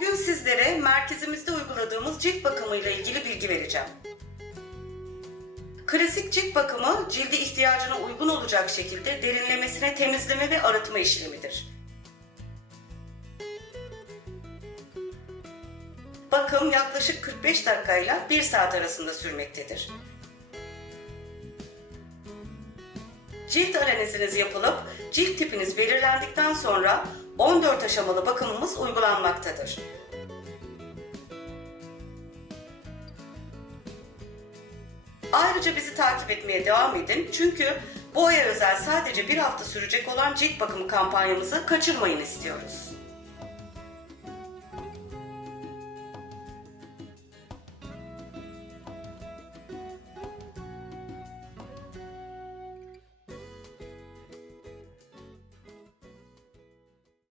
Bugün sizlere merkezimizde uyguladığımız cilt bakımı ile ilgili bilgi vereceğim. Klasik cilt bakımı cildi ihtiyacına uygun olacak şekilde derinlemesine temizleme ve arıtma işlemidir. Bakım yaklaşık 45 dakikayla 1 saat arasında sürmektedir. Cilt analiziniz yapılıp cilt tipiniz belirlendikten sonra 14 aşamalı bakımımız uygulanmaktadır. Ayrıca bizi takip etmeye devam edin çünkü bu aya özel sadece bir hafta sürecek olan cilt bakımı kampanyamızı kaçırmayın istiyoruz.